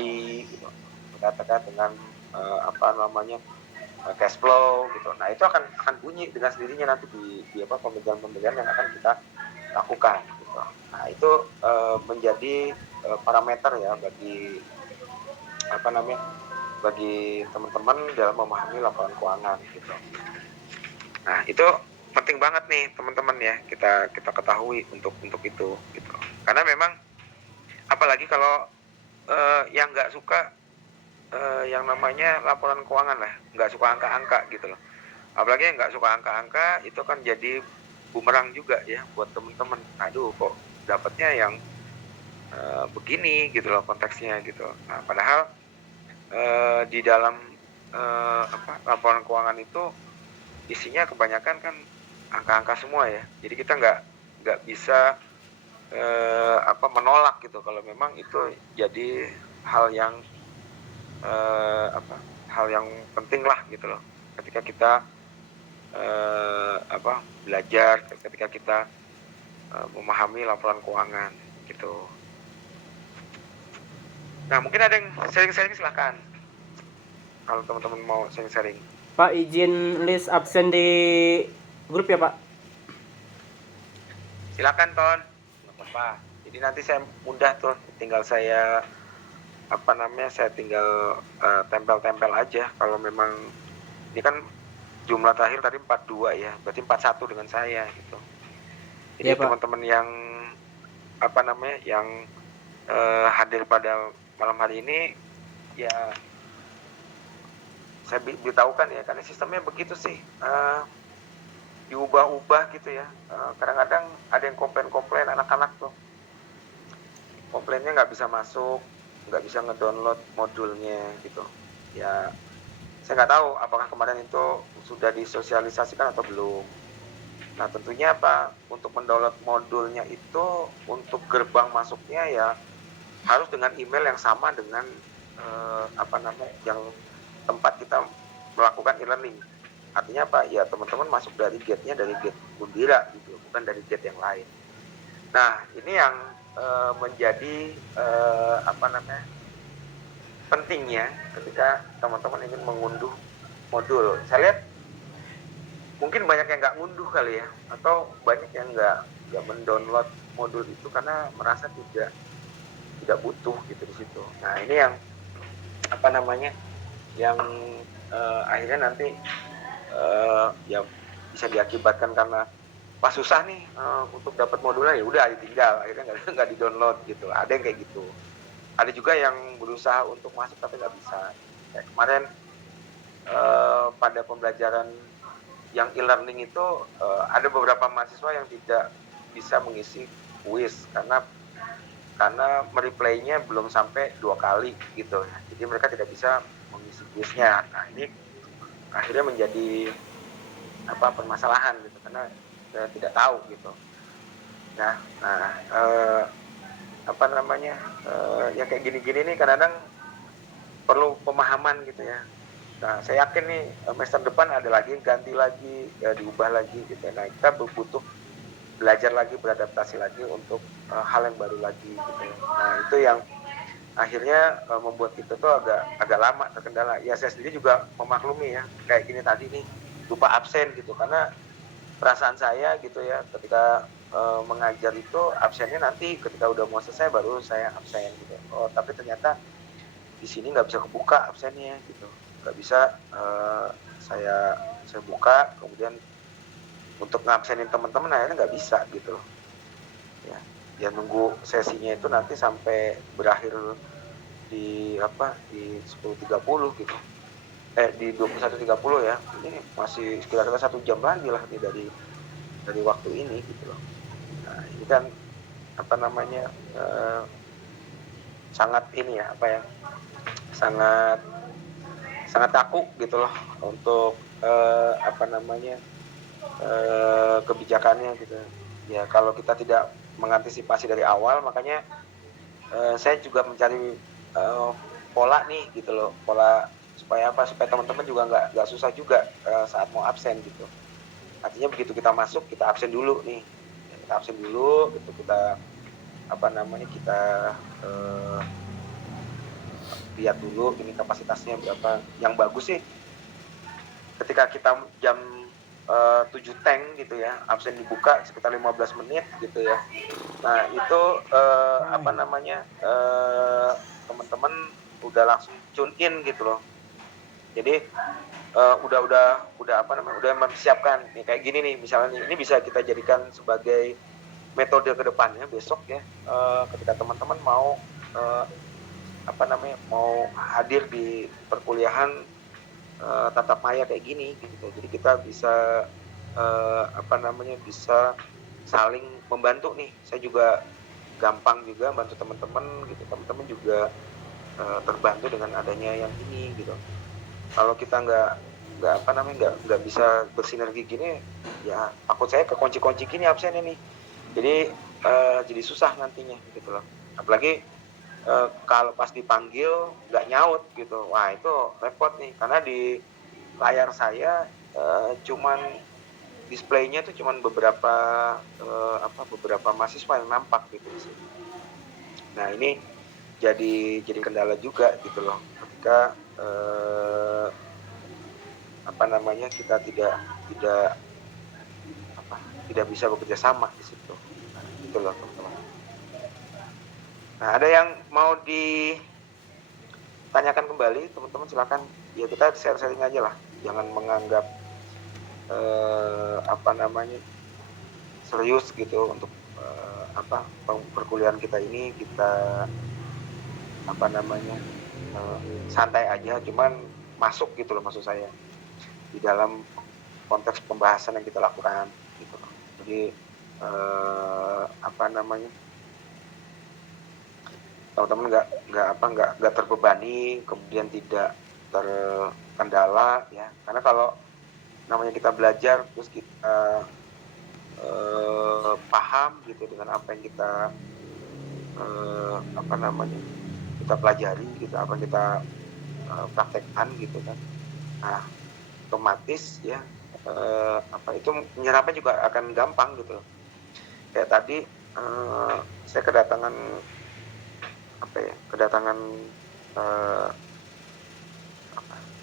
inventory gitu, terkait dengan cash flow gitu. Nah itu akan bunyi dengan sendirinya nanti di pembelian yang akan kita lakukan gitu. Nah itu menjadi parameter ya bagi teman-teman dalam memahami laporan keuangan gitu. Nah itu penting banget nih teman-teman ya kita ketahui untuk itu gitu. Karena memang apalagi kalau yang nggak suka yang namanya laporan keuangan lah, nggak suka angka-angka gitu loh. Apalagi yang nggak suka angka-angka itu kan jadi bumerang juga ya buat teman-teman. Aduh kok dapatnya yang begini gitu loh konteksnya gitu. Nah padahal di dalam laporan keuangan itu isinya kebanyakan kan angka-angka semua ya. Jadi kita nggak bisa menolak gitu kalau memang itu jadi hal yang hal yang penting lah gitu loh ketika kita belajar, ketika kita memahami laporan keuangan gitu. Nah mungkin ada yang sharing-sharing silahkan kalau teman-teman mau sharing-sharing. Pak, izin list absen di grup ya Pak. Silakan Ton, nggak apa-apa. Jadi nanti saya mudah tuh, tinggal saya saya tinggal tempel-tempel aja. Kalau memang ini kan jumlah terakhir tadi 42 ya, berarti 41 dengan saya gitu. Jadi Ya, Pak. teman-teman yang yang hadir pada malam hari ini ya saya beritahukan ya, karena sistemnya begitu sih, diubah-ubah gitu ya. Kadang-kadang ada yang komplain anak-anak tuh, komplainnya nggak bisa masuk, nggak bisa ngedownload modulnya gitu ya. Saya nggak tahu apakah kemarin itu sudah disosialisasikan atau belum. Nah tentunya untuk mendownload modulnya itu untuk gerbang masuknya ya harus dengan email yang sama dengan yang tempat kita melakukan e-learning. Artinya ya teman-teman masuk dari gate-nya dari gate Undira gitu, bukan dari gate yang lain. Nah ini yang menjadi pentingnya ketika teman-teman ingin mengunduh modul. Saya lihat mungkin banyak yang nggak ngunduh kali ya, atau banyak yang nggak mendownload modul itu karena merasa tidak butuh gitu di situ. Nah ini yang yang akhirnya nanti ya bisa diakibatkan karena pas susah nih untuk dapat modulnya ya udah ditinggal, akhirnya nggak di download gitu. Ada yang kayak gitu. Ada juga yang berusaha untuk masuk tapi nggak bisa. Kayak kemarin pada pembelajaran yang e-learning itu ada beberapa mahasiswa yang tidak bisa mengisi kuis karena mereplaynya belum sampai 2 kali gitu. Jadi mereka tidak bisa mengisi kuisnya. Nah ini akhirnya menjadi permasalahan gitu karena tidak tahu gitu. Nah ya kayak gini-gini nih kadang-kadang perlu pemahaman gitu ya. Nah saya yakin nih semester depan ada lagi ganti lagi ya, diubah lagi gitu. Nah kita butuh belajar lagi, beradaptasi lagi untuk hal yang baru lagi gitu. Nah itu yang akhirnya membuat kita tuh agak lama terkendala. Ya saya sendiri juga memaklumi ya kayak gini tadi nih lupa absen gitu karena perasaan saya gitu ya ketika mengajar itu absennya nanti ketika udah mau selesai baru saya absen gitu. Oh tapi ternyata di sini nggak bisa kebuka absennya gitu, nggak bisa saya buka kemudian untuk ngabsenin teman-teman akhirnya nggak bisa gitu ya nunggu sesinya itu nanti sampai berakhir di 10.30 gitu di 21.30 ya. Ini masih kira-kira 1 jam lagi lah nih dari waktu ini gitu loh. Nah ini kan sangat ini ya sangat kaku gitu loh untuk kebijakannya gitu ya. Kalau kita tidak mengantisipasi dari awal, makanya saya juga mencari pola nih gitu loh, pola supaya teman-teman juga nggak susah juga saat mau absen gitu. Artinya begitu kita masuk kita absen dulu nih, kita absen dulu gitu, kita kita lihat dulu ini kapasitasnya berapa. Yang bagus sih ketika kita jam 7 tank gitu ya, absen dibuka sekitar 15 menit gitu ya. Nah itu apa namanya teman-teman udah langsung tune in gitu loh. Jadi udah apa namanya udah mempersiapkan nih kayak gini nih misalnya nih, ini bisa kita jadikan sebagai metode kedepannya besok ya, ketika teman-teman mau apa namanya mau hadir di perkuliahan tatap maya kayak gini gitu. Jadi kita bisa apa namanya bisa saling membantu nih. Saya juga gampang juga bantu teman-teman gitu. Teman-teman juga terbantu dengan adanya yang ini gitu. Kalau kita nggak apa namanya nggak bisa bersinergi gini, ya takut saya kekunci-kunci gini absen ini. Jadi susah nantinya gitu loh. Apalagi kalau pas dipanggil nggak nyaut gitu, wah itu repot nih karena di layar saya cuman displaynya itu cuman beberapa mahasiswa yang nampak gitu di sini. Nah ini jadi kendala juga gitu loh ketika apa namanya kita tidak apa tidak bisa bekerja sama di situ. Nah, itu loh teman-teman. Nah ada yang mau ditanyakan kembali teman-teman silakan. Ya kita sharing aja lah, jangan menganggap apa namanya serius gitu untuk apa perkuliahan kita ini kita apa namanya santai aja, cuman masuk gitu loh maksud saya di dalam konteks pembahasan yang kita lakukan gitu loh. Jadi apa namanya teman-teman nggak terbebani, kemudian tidak terkendala ya, karena kalau namanya kita belajar terus kita paham gitu dengan apa yang kita apa namanya kita pelajari gitu, apa yang kita praktekkan gitu kan. Nah otomatis ya apa itu menyerapnya juga akan gampang gitu. Kayak tadi saya kedatangan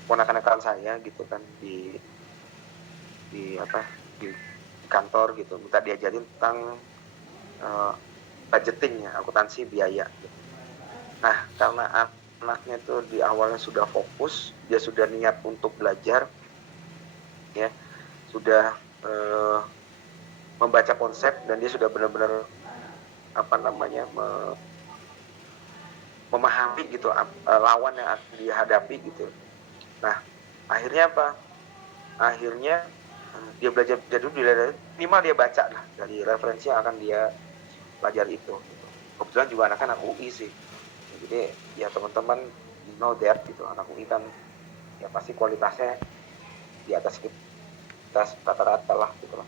ponakan-ponakan saya gitu kan di apa di kantor gitu, minta diajarin tentang budgeting ya, akuntansi biaya gitu. Nah karena anaknya itu di awalnya sudah fokus, dia sudah niat untuk belajar ya, sudah membaca konsep dan dia sudah benar-benar apa namanya memahami gitu lawan yang akan dihadapi gitu. Nah akhirnya apa? Akhirnya dia belajar dulu, minimal dia baca lah dari referensi yang akan dia pelajari itu. Kebetulan juga anak UI sih. Jadi ya teman-teman know that gitu, anak UI kan ya pasti kualitasnya di atas kita rata-rata lah gitu loh.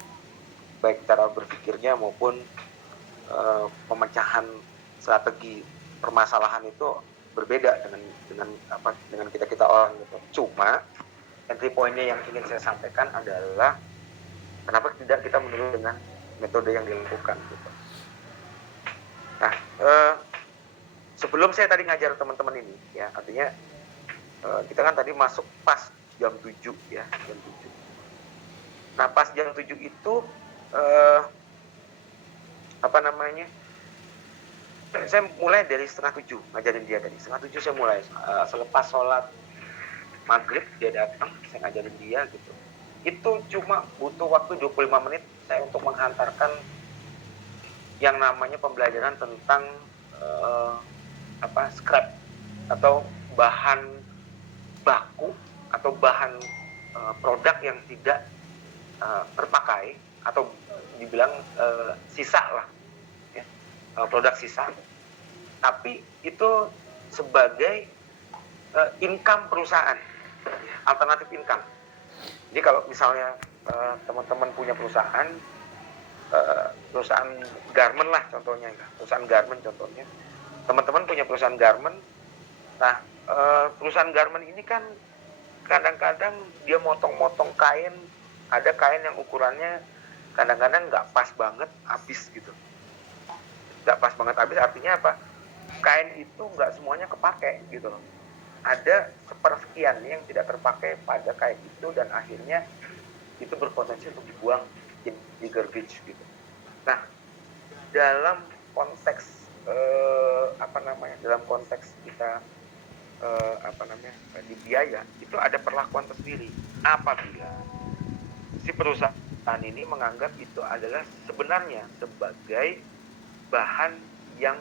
Baik cara berpikirnya maupun pemecahan strategi permasalahan itu berbeda dengan kita orang gitu. Cuma entry point-nya yang ingin saya sampaikan adalah kenapa tidak kita menurut dengan metode yang dilakukan gitu. Nah, sebelum saya tadi ngajar teman-teman ini ya, artinya kita kan tadi masuk pas jam 7 ya, jam 7. Nah, pas jam 7 itu apa namanya? Saya mulai dari 6:30 ngajarin dia tadi. 6:30 saya mulai selepas sholat maghrib dia datang, saya ngajarin dia gitu. Itu cuma butuh waktu 25 menit saya untuk menghantarkan yang namanya pembelajaran tentang scrap atau bahan baku atau bahan produk yang tidak terpakai atau dibilang sisa lah ya, produk sisa, tapi itu sebagai income perusahaan, alternatif income. Jadi kalau misalnya teman-teman punya perusahaan garment lah contohnya, perusahaan garment contohnya, teman-teman punya perusahaan garment. Nah perusahaan garment ini kan kadang-kadang dia motong-motong kain, ada kain yang ukurannya kadang-kadang nggak pas banget habis gitu. Nggak pas banget habis artinya apa? Kain itu nggak semuanya kepake gitu loh. ada sepersekian yang tidak terpakai pada kayak itu dan akhirnya itu berpotensi untuk dibuang di garbage gitu. Nah, dalam konteks dalam konteks kita di biaya itu ada perlakuan tersendiri apabila si perusahaan ini menganggap itu adalah sebenarnya sebagai bahan yang